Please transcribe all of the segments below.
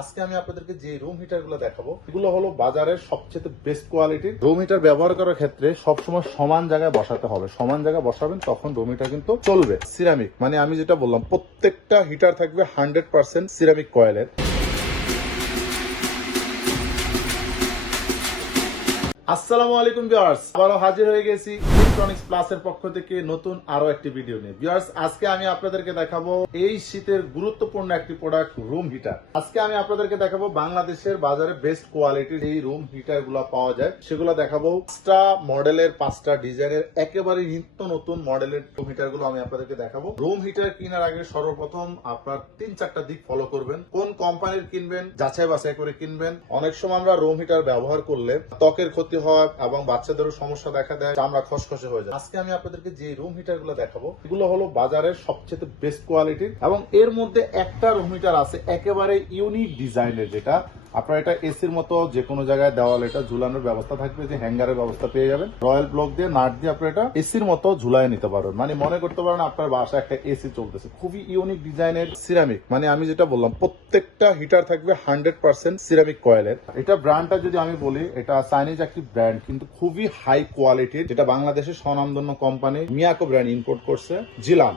আজকে আমি আপনাদেরকে যে রুম হিটার গুলো দেখাবো এগুলো হলো বাজারের সবচেয়ে বেস্ট কোয়ালিটির রুম হিটার। ব্যবহার করার ক্ষেত্রে সবসময় সমান জায়গায় বসাতে হবে, সমান জায়গায় বসাবেন তখন রুম হিটার কিন্তু চলবে। সিরামিক মানে আমি যেটা বললাম, প্রত্যেকটা হিটার থাকবে 100% সিরামিক কয়েলের। আসসালামু আলাইকুম ভিউয়ার্স, আবারও হাজির হয়ে গেছি ইলেকট্রনিক্স প্লাসের পক্ষ থেকে নতুন আরো একটি ভিডিও নিয়ে। ভিউয়ার্স, আজকে আমি আপনাদেরকে দেখাবো এই শীতের গুরুত্বপূর্ণ একটি প্রোডাক্ট, রুম হিটার। আজকে আমি আপনাদেরকে দেখাবো বাংলাদেশের বাজারে বেস্ট কোয়ালিটির এই রুম হিটার গুলা পাওয়া যায়, সেগুলো দেখাবো। 5টা মডেলের 5টা ডিজাইনের একেবারে নিত্য নতুন মডেলের রুম হিটার গুলো আমি আপনাদেরকে দেখাবো। রুম হিটার কেনার আগে সর্বপ্রথম আপনার 3-4টা দিক ফলো করবেন। কোন কোম্পানির কিনবেন যাচাই বাছাই করে কিনবেন। অনেক সময় আমরা রুম হিটার ব্যবহার করলে ত্বকের ক্ষতি হয় এবং বাচ্চাদেরও সমস্যা দেখা দেয়, চামড়া খসখসে হয়ে যায়। আজকে আমি আপনাদেরকে যে রুম হিটার গুলো দেখাবো এগুলো হলো বাজারের সবচেয়ে বেস্ট কোয়ালিটির, এবং এর মধ্যে একটা রুম হিটার আছে একেবারে ইউনিক ডিজাইনের, যেটা আপনার এটা এসির মতো যে কোনো জায়গায় দেওয়াল এটা ঝুলানোর ব্যবস্থা থাকবে, যে হ্যাঙ্গারের ব্যবস্থা পেয়ে যাবেন। রয়্যাল ব্লক দিয়ে নাট দিয়ে আপনি এটা এসির মতো ঝুলাই নিতে পারবেন, মানে মনে করতে পারেন আপনার বাসায় একটা এসি চলতেছে। খুবই ইউনিক ডিজাইনের সিরামিক, মানে আমি যেটা বললাম প্রত্যেকটা হিটার থাকবে 100% সিরামিক কয়েলের। এটা ব্র্যান্ডটা যদি আমি বলি, এটা চাইনিজ একটি ব্র্যান্ড কিন্তু খুবই হাই কোয়ালিটির, যেটা বাংলাদেশের স্বনামধন্য কোম্পানি মিয়াকো ব্র্যান্ড ইম্পোর্ট করছে, জিলান।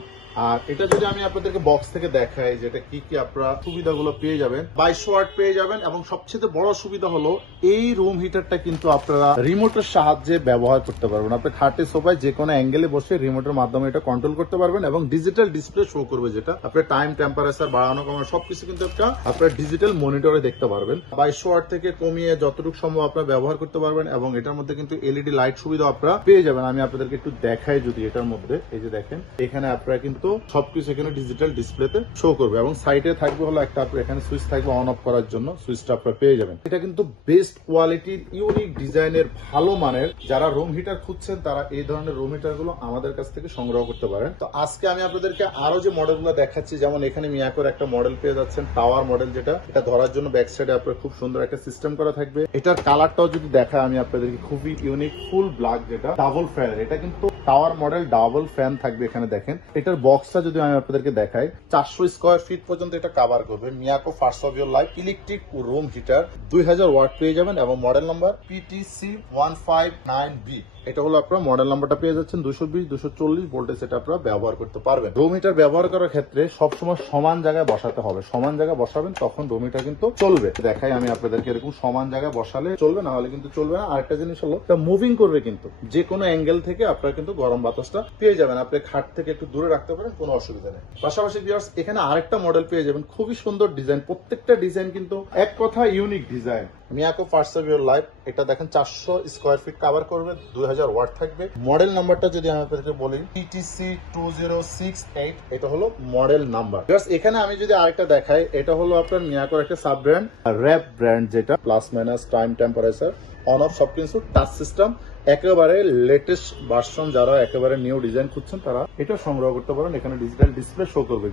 আর এটা যদি আমি আপনাদেরকে বক্স থেকে দেখাই যেটা কি কি আপনারা সুবিধাগুলো পেয়ে যাবেন, 22 ওয়াট পেয়ে যাবেন, এবং সবচেয়ে বড় সুবিধা হলো এই রুম হিটারটা কিন্তু আপনারা রিমোটের সাহায্যে ব্যবহার করতে পারবেন। আপনি খাটে সোফায় যে কোনো অ্যাঙ্গেলে বসে রিমোটের মাধ্যমে এটা কন্ট্রোল করতে পারবেন, এবং ডিজিটাল ডিসপ্লে শো করবে, যেটা আপনার টাইম, টেম্পারেচার বাড়ানো কমানো সবকিছু কিন্তু একটা আপনার ডিজিটাল মনিটরে দেখতে পারবেন। 22 ওয়াট থেকে কমিয়ে যতটুকু সম্ভব আপনারা ব্যবহার করতে পারবেন, এবং এটার মধ্যে কিন্তু এলইডি লাইট সুবিধা আপনারা পেয়ে যাবেন। আমি আপনাদেরকে একটু দেখাই, যদি এটার মধ্যে এই যে দেখেন, এখানে আপনারা কিন্তু সবকিছু এখানে ডিজিটাল ডিসপ্লেতে শো করবে, এবং সাইডে থাকবে হলো একটা আপনার এখানে সুইচ থাকবে অন অফ করার জন্য, সুইচটা আপনারা পেয়ে যাবেন। এটা কিন্তু বেস্ট কোয়ালিটির ইউনিক ডিজাইনের ভালো মানের। যারা রুম হিটার খুঁজছেন তারা এই ধরনের রুম হিটার গুলো আমাদের কাছ থেকে সংগ্রহ করতে পারেন। তো আজকে আমি আপনাদেরকে আরো যে মডেলগুলো দেখাচ্ছি, যেমন এখানে মিয়াকোর একটা মডেল পেয়ে যাচ্ছেন, টাওয়ার মডেল, যেটা এটা ধরার জন্য ব্যাক সাইডে আপনার খুব সুন্দর একটা সিস্টেম করা থাকবে। এটার কালারটাও যদি দেখায় আমি আপনাদেরকে, খুবই ইউনিক ফুল ব্ল্যাক, যেটা ডাবল ফ্যান। এটা কিন্তু টাওয়ার মডেল, ডাবল ফ্যান থাকবে এখানে। দেখেন এটার বক্সটা যদি আমি আপনাদেরকে দেখাই, 400 স্কয়ার ফিট পর্যন্ত এটা কভার করবে। Miyako first of your life electric room heater, 2000 watt পেয়ে যাবেন, এবং মডেল নাম্বার PTC159B। এটা হলো আপনার মডেল নাম্বারটা পেয়ে যাচ্ছেন। 220-240 ভোল্টেজ এটা আপনারা ব্যবহার করতে পারবেন। রুম হিটার ব্যবহার করার ক্ষেত্রে সবসময় সমান জায়গায় বসাতে হবে, সমান জায়গায় বসাবেন তখন রুম হিটার কিন্তু চলবে। দেখাই আমি আপনাদেরকে, এরকম সমান জায়গায় বসালে চলবে, না হলে কিন্তু চলবে না। আরেকটা জিনিস হলো এটা মুভিং করবে, কিন্তু যে কোনো অ্যাঙ্গেল থেকে আপনারা কিন্তু গরম বাতাসটা পেয়ে যাবেন। আপনি খাট থেকে একটু দূরে রাখতে পারেন, কোনো অসুবিধা নেই। পাশাপাশি ভিউয়ার্স, এখানে আরেকটা মডেল পেয়ে যাবেন, খুবই সুন্দর ডিজাইন। প্রত্যেকটা ডিজাইন কিন্তু এক কথা unique design. Miyako first of your life, এটা দেখেন 400 স্কয়ার ফিট কভার করবে, 2000 ওয়াট থাকবে। মডেল নাম্বারটা যদি আমি আপনাদেরকে বলি, PTC2068, এটা হলো মডেল নাম্বার। এখানে আমি যদি আরেকটা দেখাই, এটা হলো আপনার মিয়াকোর একটা সাব ব্র্যান্ড, র্যাপ ব্র্যান্ড, যেটা plus minus time, temperature on of সবকিছু টাচ সিস্টেম, একেবারে লেটেস্ট ভার্সন। যারা একেবারে নিউ ডিজাইন খুঁজছেন তারা এটা সংগ্রহ করতে পারেন। এখানে ডিজিটাল ডিসপ্লে শো করবে।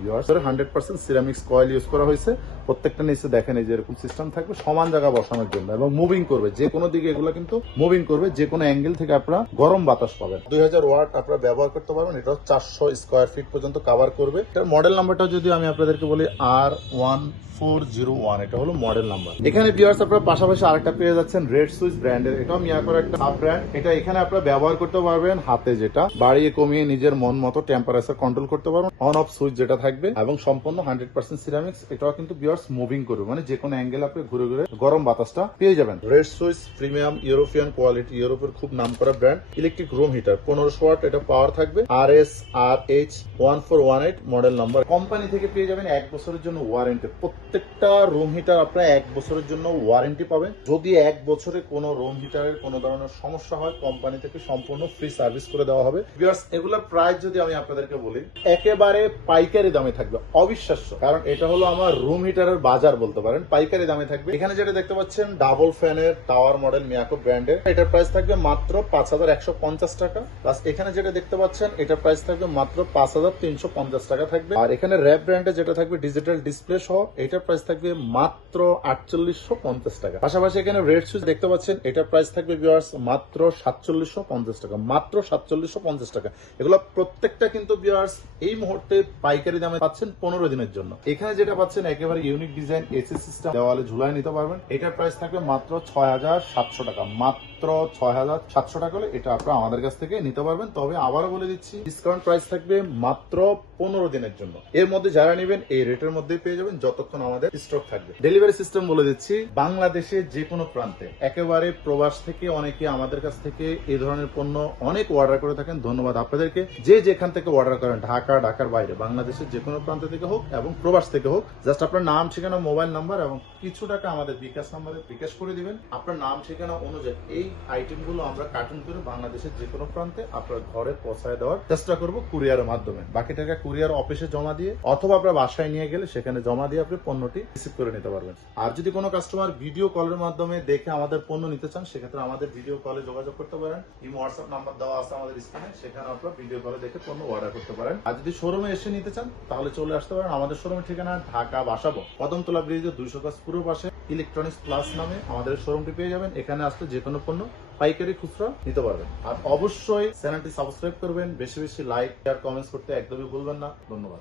100% সিরামিক্স কয়েল ইউজ করা হয়েছে। প্রত্যেকটা নিচে দেখেন এই যে এরকম সিস্টেম থাকবে সমান জায়গা বসানোর জন্য, এবং মুভিং করবে যে কোনো দিকে, এগুলো কিন্তু মুভিং করবে, যে কোনো অ্যাঙ্গেল থেকে আপনারা গরম বাতাস পাবেন। 2000 ওয়াট আপনারা ব্যবহার করতে পারবেন। এটা 400 স্কয়ার ফিট পর্যন্ত কভার করবে। এটার মডেল নাম্বারটা যদি আমি আপনাদেরকে বলি, R1401, এটা হলো মডেল নাম্বার। এখানে ভিউয়ার্স আপনারা পাশাপাশি আরেকটা পেয়ে যাচ্ছেন রেড সুইচ ব্র্যান্ডের, এটাও মিয়াকোর একটা সাব ব্র্যান্ড। এটা এখানে আপনারা ব্যবহার করতে পারবেন হাতে, যেটা বাড়িয়ে কমিয়ে নিজের মন মতো টেম্পারেচার কন্ট্রোল করতে পারবেন। অন অফ সুইচ যেটা থাকবে, এবং সম্পূর্ণ 100% সিরামিক্স। এটাও কিন্তু ভিউয়ার্স মুভিং করবে, মানে যে কোনো অ্যাঙ্গেল আপনি ঘুরে ঘুরে গরম বাতাসটা পেয়ে যাবেন। Red switch premium European quality, ইউরোপের খুব নামকরা brand electric room heater, 1500 watt এটা পাওয়ার থাকবে। RSRH1418 model number. কোম্পানি থেকে পেয়ে যাবেন 1 বছরের জন্য ওয়ারেন্টি। প্রত্যেকটা রুম হিটার আপনারা 1 বছরের জন্য ওয়ারেন্টি পাবেন। যদি 1 বছরে কোনো রুম হিটারের কোনো ধরনের সমস্যা হয়, কোম্পানি থেকে সম্পূর্ণ ফ্রি সার্ভিস করে দেওয়া হবে। ভিউয়ার্স, এগুলোর প্রাইস যদি আমি আপনাদেরকে বলি, একেবারে পাইকারি দামে থাকবে, অবিশ্বাস্য। কারণ এটা হলো আমার রুম হিটারের বাজার বলতে পারেন, পাইকারি দামে থাকবে। এখানে যেটা দেখতে পাচ্ছেন ডাবল ফ্যানের টাওয়ার মডেল মিয়াকো ব্র্যান্ডের, এটার প্রাইস থাকবে মাত্র 5150 টাকা। প্লাস এখানে যেটা দেখতে পাচ্ছেন এটার প্রাইস থাকবে মাত্র 5350 টাকা থাকবে। আর এখানে র্যাপ ব্র্যান্ডে যেটা থাকবে ডিজিটাল ডিসপ্লে সহ, এটার প্রাইস থাকবে মাত্র 4850 টাকা। পাশাপাশি এখানে রেড সুইচ দেখতে পাচ্ছেন, এটার প্রাইস থাকবে ভিউয়ার্স মাত্র 4750 টাকা, মাত্র 4750 টাকা। এগুলো প্রত্যেকটা কিন্তু ভিউয়ার্স এই মুহূর্তে পাইকারি দামে পাচ্ছেন 15 দিনের জন্য। এখানে যেটা পাচ্ছেন একেবারে ইউনিক ডিজাইন এসি সিস্টেম, দেওয়ালে ঝুলায় নিতে পারবেন। এটার প্রাইস থাকবে মাত্র 6700 টাকা, মাত্র 6700 টাকা হলে এটা আপনারা আমাদের কাছ থেকে নিতে পারবেন। তবে আবারও বলে দিচ্ছি, ডিসকাউন্ট প্রাইস থাকবে মাত্র 15 দিনের জন্য। এর মধ্যে যারা নেবেন এই রেটের মধ্যেই পেয়ে যাবেন যতক্ষণ আমাদের স্টক থাকবে। ডেলিভারি সিস্টেম বলে দিচ্ছি, বাংলাদেশের যে কোনো প্রান্তে, একেবারে প্রবাস থেকে অনেকে আমাদের কাছ থেকে এই ধরনের পণ্য অনেক অর্ডার করে থাকেন। ধন্যবাদ আপনাদেরকে। যে যেখান থেকে অর্ডার করেন, ঢাকা, ঢাকার বাইরে, বাংলাদেশের যে কোনো প্রান্ত থেকে হোক এবং প্রবাস থেকে হোক, জাস্ট আপনার নাম, ঠিকানা, মোবাইল নাম্বার এবং কিছু টাকা আমাদের বিকাশ নাম্বারে বিকাশ করে দিবেন। আপনার নাম, ঠিকানা অনুযায়ী এই আইটেমগুলো আমরা কার্টুন করে বাংলাদেশের যে কোনো প্রান্তে আপনার ঘরে পৌঁছায় দেওয়ার চেষ্টা করব কুরিয়ারের মাধ্যমে। বাকি টাকা কুরিয়ার অফিসে জমা দিয়ে অথবা আপনার বাসায় নিয়ে গেলে সেখানে জমা দিয়ে আপনি পণ্যটি রিসিভ করে নিতে পারবেন। আর যদি কোনো কাস্টমার ভিডিও কলের মাধ্যমে দেখে আমাদের পণ্য নিতে চান, সেক্ষেত্রে আমাদের ভিডিও কলে যোগাযোগ করতে পারেন। এই হোয়াটসঅ্যাপ নাম্বার দেওয়া আছে আমাদের স্ক্রিনে, সেখানে আপনারা ভিডিও কলে দেখে পণ্য অর্ডার করতে পারেন। আর যদি শোরুমে এসে নিতে চান তাহলে চলে আসতে পারেন। আমাদের শোরুমের ঠিকানা ঢাকা বাসাবো, কদমতলা ব্রিজের 200 গজ পূর্ব পাশে ইলেকট্রনিক্স প্লাস নামে আমাদের শোরুমটি পেয়ে যাবেন। এখানে আসলে যে কোনো পণ্য পাইকারি, খুচরা নিতে পারবেন। আর অবশ্যই চ্যানেলটি সাবস্ক্রাইব করবেন, বেশি বেশি লাইক আর কমেন্টস করতে একদমই ভুলবেন না। ধন্যবাদ।